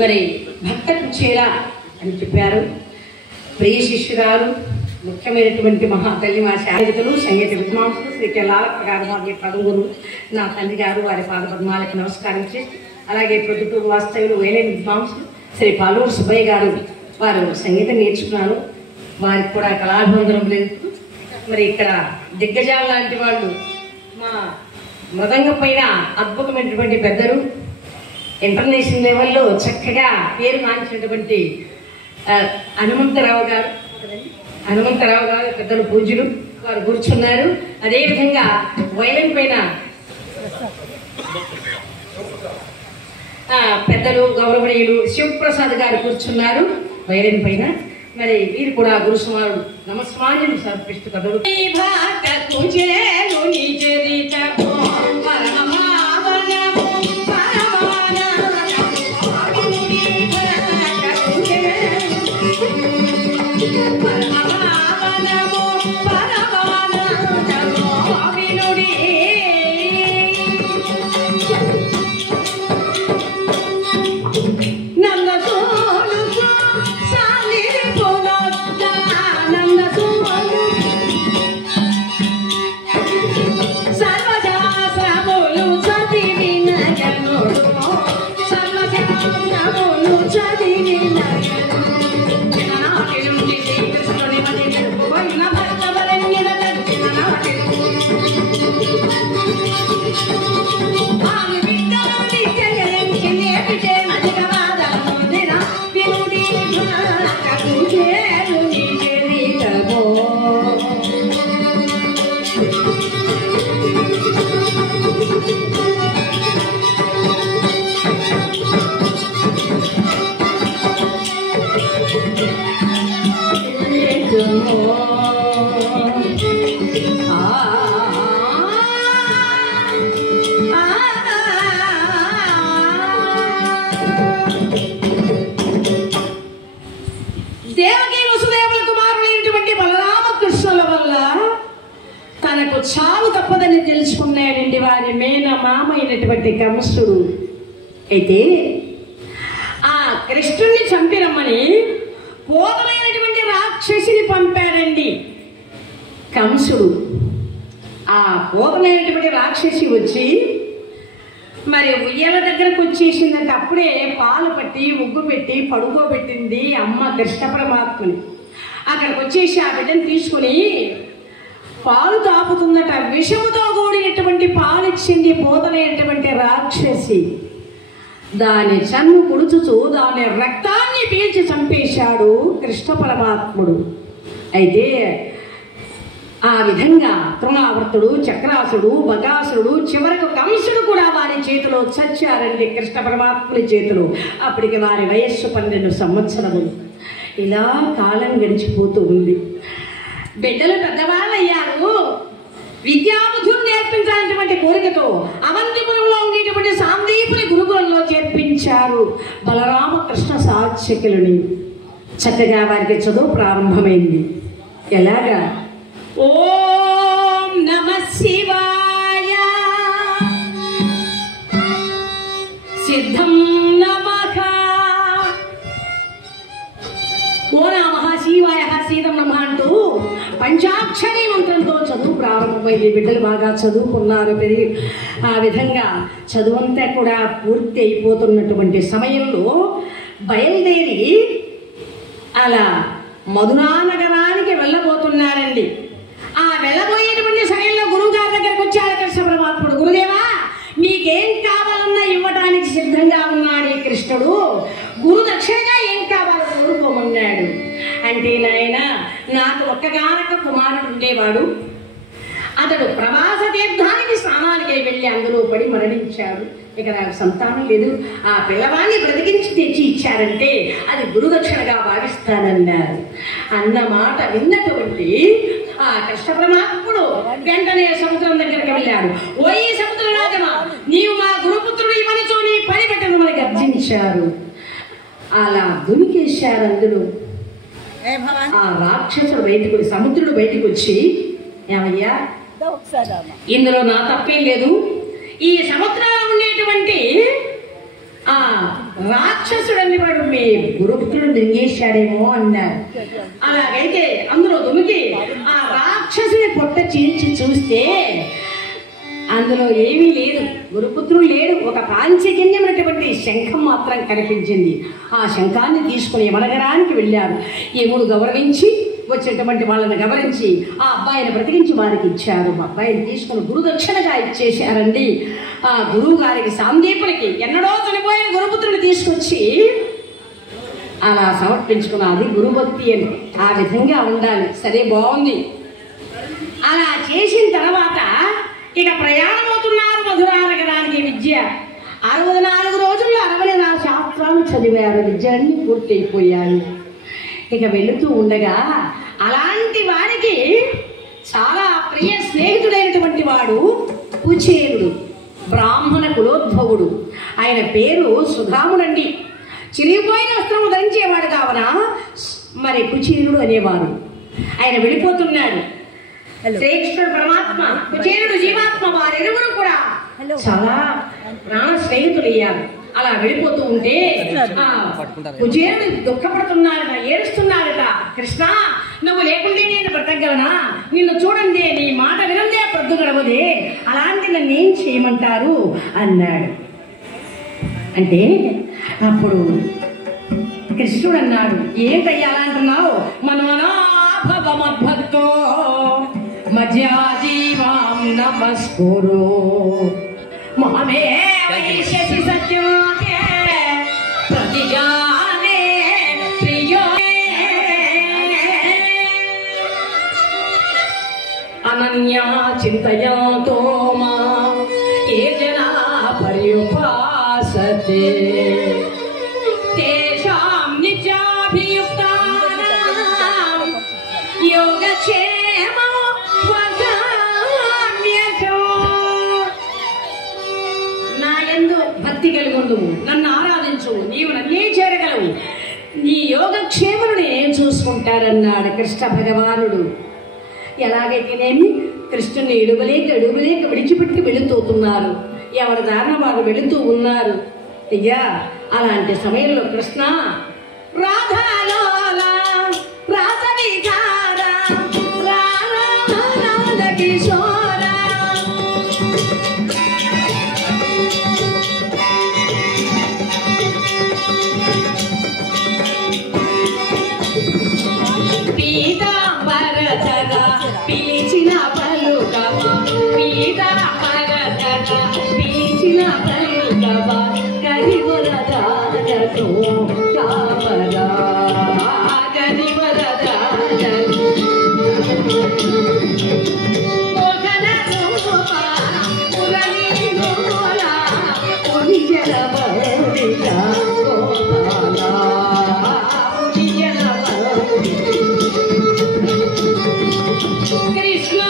మరి భక్త కుచేలా అని చెప్పారు. ప్రియ శిష్యురాలు, ముఖ్యమైనటువంటి మహాతల్లి, మా శారీరకులు, సంగీత విద్వాంసులు శ్రీ కెల్లారప్ప గారు, వారి పదవులు, నా తండ్రి గారు, వారి పాదపద్మాలకు నమస్కారం చేసి, అలాగే ప్రొద్దుటూరు వాస్తవ్యులు వేలేని విద్వాంసులు శ్రీ పాలూరు సుబ్బయ్య గారు, వారు సంగీతం నేర్చుకున్నారు, వారికి కూడా కళాభివందనం లేదు. మరి ఇక్కడ దిగ్గజాలు లాంటి వాళ్ళు, మా మృదంగం పైన అద్భుతమైనటువంటి పెద్దలు, ఇంటర్నేషనల్ లెవెల్లో చక్కగా పేరు మార్చినటువంటి హనుమంతరావు గారు పెద్దలు పూజ్యులు, వారు కూర్చున్నారు. అదేవిధంగా వైలెన్ పైన పెద్దలు గౌరవనీయులు శివప్రసాద్ గారు కూర్చున్నారు వైలెన్ పైన. మరి వీరు కూడా గురుసుమారుడు నమస్మాన్యులు సమర్పిస్తూ కథలు చావు తప్పదని తెలుసుకున్నాడండి వారి మేన మామ అయినటువంటి కంసుడు. అయితే ఆ కృష్ణుణ్ణి చంపిరమ్మని పోతమైనటువంటి రాక్షసిని పంపాడండి కంసుడు. ఆ పోతమైనటువంటి రాక్షసి వచ్చి మరి ఉయ్యాల దగ్గరకు వచ్చేసిందంటే అప్పుడే పాలు పట్టి ముగ్గు పెట్టి పడుకోబెట్టింది అమ్మ కృష్ణ పరమాత్మని. అక్కడికి వచ్చేసి ఆ బిడ్డను తీసుకుని పాలు తాపుతుందట. విషముతో కూడినటువంటి పాలిచ్చింది పోతనైనటువంటి రాక్షసి. దాని చన్ను కుడుచుచు దాని రక్తాన్ని పీల్చి చంపేశాడు కృష్ణ పరమాత్ముడు. అయితే ఆ విధంగా తృణావర్తుడు, చక్రాసుడు, బగాసురుడు, చివరకు కంసుడు కూడా వారి చేతిలో చచ్చారండి కృష్ణ పరమాత్ముడి చేతిలో. అప్పటికి వారి వయస్సు 12 సంవత్సరములు. ఇలా కాలం గడిచిపోతూ ఉంది. బిడ్డలు పెద్దవాళ్ళు అయ్యారు. విద్యాబుద్ధులు నేర్పించాలన్నటువంటి కోరికతో అవంతిపురంలో ఉండేటువంటి సాందీపుని గురుకులంలో చేర్పించారు బలరామకృష్ణ సాత్యకులని. చక్కగా వారికి చదువు ప్రారంభమైంది. ఎలాగా? ఓం నమః శివాయ సిద్ధం నమః, ఓ నమః శివాయ సీతం నమః అంటూ పంచాక్షరి మంత్రంతో చదువు ప్రారంభమైంది. బిడ్డలు బాగా చదువుకున్నారు. పెరిగి ఆ విధంగా చదువంతా కూడా పూర్తి అయిపోతున్నటువంటి సమయంలో బయలుదేరి అలా మధురా నగరానికి వెళ్ళబోతున్నారండి. ఆ వెళ్ళబోయేటువంటి సమయంలో గురువు గారి దగ్గరకు వచ్చారు కృష్ణ పరమాత్ముడు. గురుదేవా, మీకేం కావాలన్నా ఇవ్వడానికి సిద్ధంగా ఉన్నాడు ఈ కృష్ణుడు. గురు దక్షిణగా ఏం కావాలో కోరుకోమన్నాడు. అంటే నాయన, నాకు ఒక్కగానొక్క కుమారుడు ఉండేవాడు. అతడు ప్రవాస తీర్థానికి స్నానానికి వెళ్ళి అందులో పడి మరణించాడు. ఇక నాకు సంతానం లేదు. ఆ పిల్లవాడిని బ్రతికించి తెచ్చి ఇచ్చారంటే అది గురుదక్షిణగా భావిస్తానన్నారు. అన్న మాట విన్నటువంటి ఆ కృష్ణ పరమాత్ముడు వెంటనే సముద్రం దగ్గరికి వెళ్ళాడు. ఓ ఈ సముద్రనాథమా, నీవు మా గురుపుత్రుడు ఇవనిచో నీ పని పెట్టను అని గర్జించారు. అలా దునికేశారు. అందులో ఆ రాక్షసుడు బయటకు, సముద్రుడు బయటకు వచ్చి, ఏమయ్యా, ఇందులో నా తప్పేం లేదు. ఈ సముద్రంలో ఉండేటువంటి ఆ రాక్షసుడని వాడు మీ గురుపుత్రుడు మింగేశాడేమో అన్నారు. అలాగైతే అందులో దుమికి ఆ రాక్షసుని పొట్ట చీల్చి చూస్తే అందులో ఏమీ లేదు, గురుపుత్రుడు లేడు. ఒక పాంచజన్యమైనటువంటి శంఖం మాత్రం కనిపించింది. ఆ శంఖాన్ని తీసుకుని యమనగరానికి వెళ్ళారు. యముడు గౌరవించి వచ్చేటువంటి వాళ్ళని గౌరవించి ఆ అబ్బాయిని బ్రతికించి వారికి ఇచ్చారు. అబ్బాయిని తీసుకుని గురుదక్షిణగా ఇచ్చేశారండి. ఆ గురువు గారికి సాందీపునికి ఎన్నడో చనిపోయిన గురుపుత్రుని తీసుకొచ్చి అలా సమర్పించుకున్నది గురుభక్తి అని. ఆ విధంగా ఉండాలి. సరే, బాగుంది. అలా చేసిన తర్వాత ఇక ప్రయాణం అవుతున్నారు మధురానగరానికి. విద్య 64 రోజుల్లో 64 శాస్త్రాలు చదివారు. విద్య అన్ని పూర్తయిపోయాయి. ఇక వెళుతూ ఉండగా అలాంటి వారికి చాలా ప్రియ స్నేహితుడైనటువంటి వాడు కుచేలుడు, బ్రాహ్మణ కులోద్భవుడు. ఆయన పేరు సుధాముడండి. చిరిగిపోయిన వస్త్రము ధరించేవాడు కావున మరి కుచేలుడు అనేవారు. ఆయన వెళ్ళిపోతున్నాడు. శ్రేష్ఠుడు పరమాత్మ, కుచేలుడు జీవాత్మ, వారిరువురు కూడా చాలా ప్రాణ స్నేహితులయ్యారు. అలా వెళ్ళిపోతూ ఉంటే కుచేలుడు దుఃఖపడుతున్నాడట, ఏడుస్తున్నాడట. కృష్ణ, నువ్వు లేకుంటే నేను బ్రతకగలనా? నిన్ను చూడండి, నీ మాట వినందే ప్రొద్దు గడవదే, అలాంటి నన్ను ఏం చేయమంటారు అన్నాడు. అంటే అప్పుడు కృష్ణుడు అన్నాడు, ఏంటయ్యా అలా అంటున్నావు? మనమనాభవమద్భక్తో మధ్యాజీవాం నమస్కురు మామే వైశ్యసి సత్యోకే ప్రతిజానే ప్రియో అనన్యా చింతయంతో మాం ఏ జనా పర్యుపాసతే తేషాం నిత్యాభియుక్తానాం యోగక్షేమం వదామ్యహం. నా యందు భక్తి కలిగి ఉండుము, నన్ను ఆరాధించు, నీవు నన్నే చేరగలవు, నీ యోగక్షేములను ఏం చూసుకుంటారన్నాడు కృష్ణ భగవానుడు. ఎలాగైతేనేమి కృష్ణుని ఎడుగులేక విడిచిపెట్టి వెళుతున్నారు. ఎవరి దారిన వారు వెళుతూ ఉన్నారు. అయ్యా, అలాంటి సమయంలో కృష్ణ రాధాలోల రాసవిహార రాధ కిశోర పీతాంబరధర పిలిచిన పలుకవా, పీతాంబరధర పిలిచిన పలుకవా, గరివరదారతో కావరా, గరివరదారతో మోహన రూప మురళీ గోళ ఒనిజల బౌరిగా గోపాల ఒనిజల కృష్ణ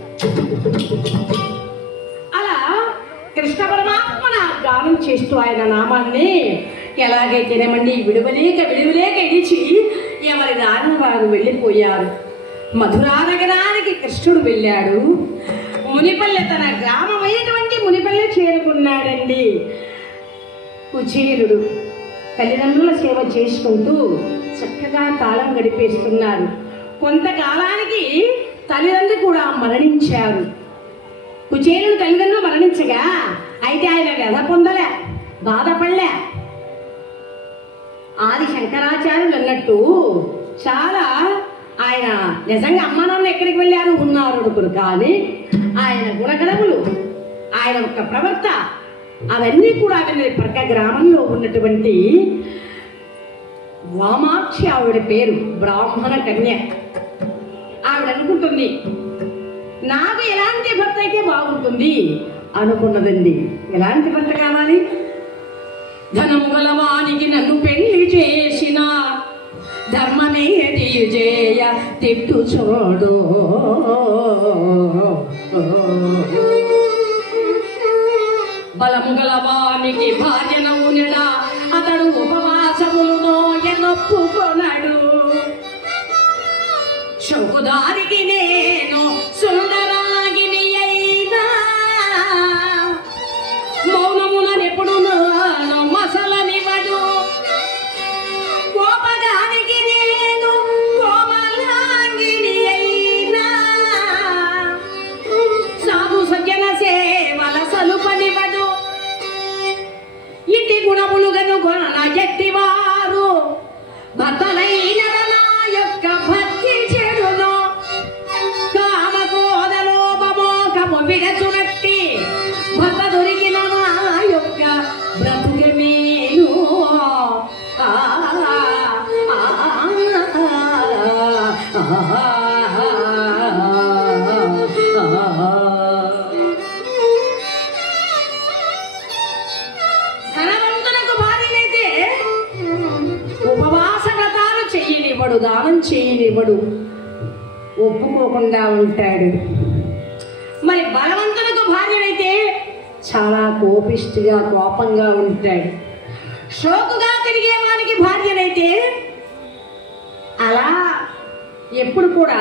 కృష్ణ అలా కృష్ణ పరమాత్మ గానం చేస్తూ ఆయన నామాన్ని ఎలాగైతేనేమండి విడువలేక ఇడిచి ఎవరి దారిన వారు వెళ్ళిపోయారు. మధురానగరానికి కృష్ణుడు వెళ్ళాడు. మునిపల్లె తన గ్రామమైనటువంటి మునిపల్లె చేరుకున్నాడండి. కుచేలుడు తల్లిదండ్రుల సేవ చేసుకుంటూ చక్కగా కాలం గడిపేస్తున్నారు. కొంతకాలానికి తల్లిదండ్రులు కూడా మరణించారు. కుచేలుడు తల్లిదండ్రులు మరణించగా అయితే ఆయన వ్యధ పొందలే, బాధపడలే. ఆది శంకరాచార్యులు అన్నట్టు చాలా ఆయన నిజంగా అమ్మ నాన్న ఎక్కడికి వెళ్ళారు ఉన్నారు, కానీ ఆయన గుణగణములు, ఆయన యొక్క ప్రవర్త అవన్నీ కూడా ప్రక్క గ్రామంలో ఉన్నటువంటి వామాక్షి ఆవిడ పేరు, బ్రాహ్మణ కన్య. ఆవిడ అనుకుంటుంది నాకు ఎలాంటి భర్త అయితే బాగుంటుంది అనుకున్నదండి. ఎలాంటి భర్త కావాలి? ధనము గలవానికి నన్ను పెళ్లి చేసిన ధర్మమే చేయ తిట్టు చూడు, బలము గలవానికి భార్యనవునెడా అతడు ఉపవాసములను ఎనొప్పుకొనడు. శంకుదారికి నేను సుందరాగిని అయినా మౌనమునెప్పుడు మసలనివడు. గోపదానికి నేను కోమలాంగిని అయినా సాధు సజ్జన సేవల సలుపనివడు. ఇట్టి గుణములు గనుగొన ఎట్టివారు భర్తలైన నా యొక్క భక్తి చెడును కామకోదలోపమోకము విడచునట్టి భర్త దొరికిన నా యొక్క బ్రతుకు మేలు. ధనవంతునకు భార్యనైతే ఉపవాస వ్రతాలు చెయ్యనివ్వడు, దానం చేయనివ్వడు, ఒప్పుకోకుండా ఉంటాడు. మరి బలవంతునకు భార్యనైతే చాలా కోపిష్టిగా కోపంగా ఉంటాడు. షోకుగా తిరిగే వానికి భార్యనైతే అలా ఎప్పుడు కూడా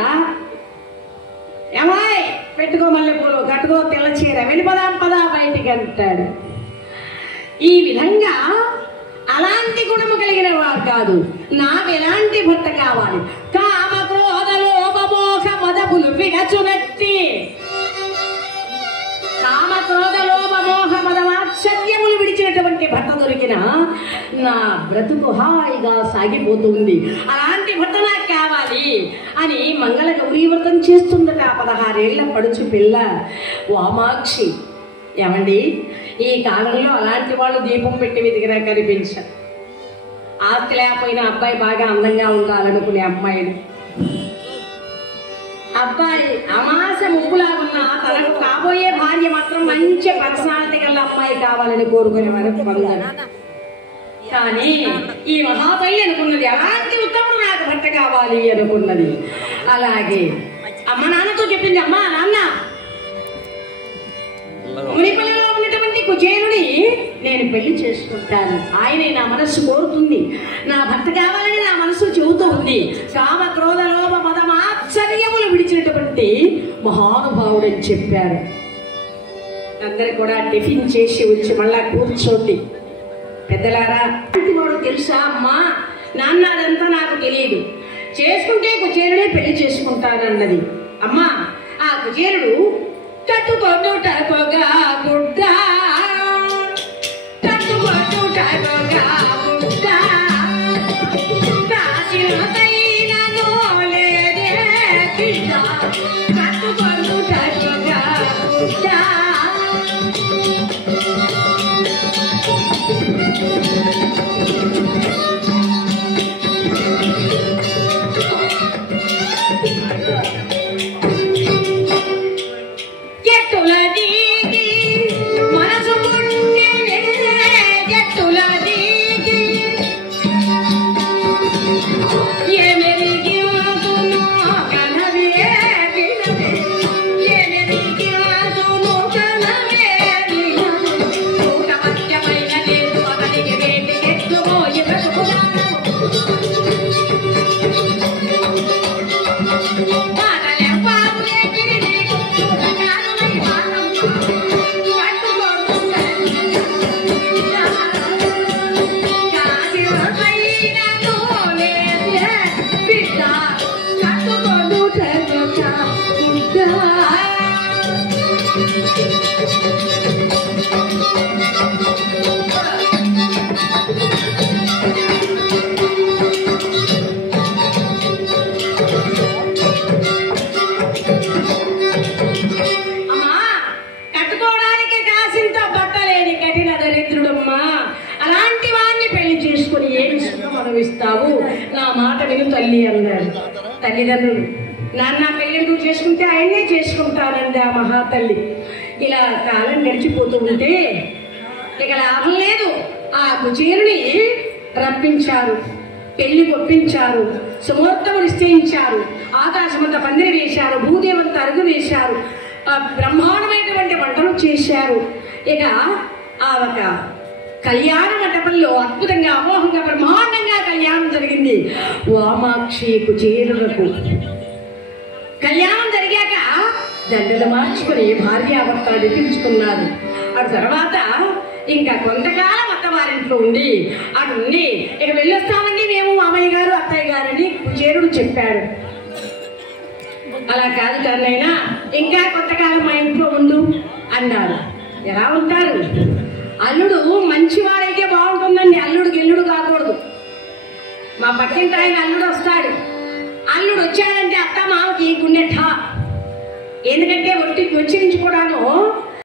ఏమాయ్ పెట్టుకో మల్లెపూలు, కట్టుకో తెల్ల చీర, వెళ్ళిపోదాం పదా బయటికి అంటాడు. ఈ విధంగా అలాంటి గుణము కలిగిన వారు కాదు. నాకు ఎలాంటి భర్త కావాలి? కామ క్రోధ లోభమోహ మదములు విడచునట్టి కామ క్రోధ లోభమోహ మదమాశ్చర్యములు విడిచినటువంటి భర్త దొరికిన నా బ్రతుకు హాయిగా సాగిపోతుంది. అలాంటి భర్త నాకు కావాలి అని మంగళ గౌరీ వ్రతం చేస్తుందట 16 ఏళ్ల పడుచు పిల్ల వామాక్షి. ఏమండి, ఈ కాలంలో అలాంటి వాళ్ళు దీపం పెట్టి వెతికినా కనిపించారు. ఆస్తి లేకపోయినా అబ్బాయి బాగా అందంగా ఉండాలనుకునే అమ్మాయిలు, అబ్బాయి అమాస ముప్పులాగున్న తనకు కాబోయే భార్య మాత్రం మంచి పర్సనాలిటీ గల అమ్మాయి కావాలని కోరుకునే వారు పొందారు. కానీ ఈ మహాతల్లి అనుకున్నది అలాంటి ఉత్తముడు నాకు భర్త కావాలి అనుకున్నది. అలాగే అమ్మ నాన్నతో చెప్పింది, అమ్మ నాన్న మునిపల్లిలో ఉన్నటువంటి కుచేరుని నేను పెళ్లి చేసుకుంటాను. ఆయనే నా మనస్సు కోరుతుంది, నా భర్త కావాలని నా మనస్సు చెబుతూ ఉంది. కామ క్రోధ లోభ మదమాశ్చర్యములు విడిచినటువంటి మహానుభావుడని చెప్పారు. అందరు కూడా టిఫిన్ చేసి వచ్చి మళ్ళా కూర్చోండి. పెద్దలారా, వాడు తెలుసా అమ్మా నాన్న అదంతా నాకు తెలియదు, చేసుకుంటే కుచేరుడే పెళ్లి చేసుకుంటానన్నది. అమ్మా ఆ కుచేరుడు కట్టుకొనుటకొగా గుడ్డ కట్టుకొనుటకొగా గుడ్డ కాశీలతైనను లేదే బిడ్డ కట్టుకొనుటకొగా గుడ్డ. నా మాట విను తల్లి అన్నారు తల్లిదండ్రులు. నాన్న పెళ్ళిళ్ళు చేసుకుంటే ఆయన్నే చేసుకుంటానండి ఆ మహాతల్లి. ఇలా కాలం గడిచిపోతూ ఉంటే ఇక లాభం లేదు. ఆ కుచేరుని రప్పించారు, పెళ్లి కొప్పించారు, సుముహూర్తము నిశ్చయించారు, ఆకాశమంత పందిరి వేశారు, భూదేవంత అరుగు వేశారు, బ్రహ్మాండమైనటువంటి వంటలు చేశారు. ఇక ఆ ఒక కళ్యాణ మండపంలో అద్భుతంగా అమోఘంగా బ్రహ్మాండంగా కళ్యాణం జరిగింది. వామాక్షి కుచేరులకు కళ్యాణం జరిగాక దండలు మార్చుకుని భార్యాభర్తలు పిలుచుకున్నారు. అటు తర్వాత ఇంకా కొంతకాలం అత్తవారింట్లో ఉండి అటు ఉండి ఇక వెళ్ళొస్తామండి మేము మామయ్య గారు అత్తయ్య గారని కుచేరుడు చెప్పాడు. అలా కాదు కన్నైనా ఇంకా కొంతకాలం మా ఇంట్లో ఉండు అన్నారు. ఎలా ఉంటారు? అల్లుడు మంచివాడైతే బాగుంటుందండి. అల్లుడు గిల్లుడు కాకూడదు. మా పక్కింటి ఆయన అల్లుడు వస్తాడు. అల్లుడు వచ్చాడంటే అత్త మామకి గుండె ఠా. ఎందుకంటే వచ్చి నుంచి కూడాను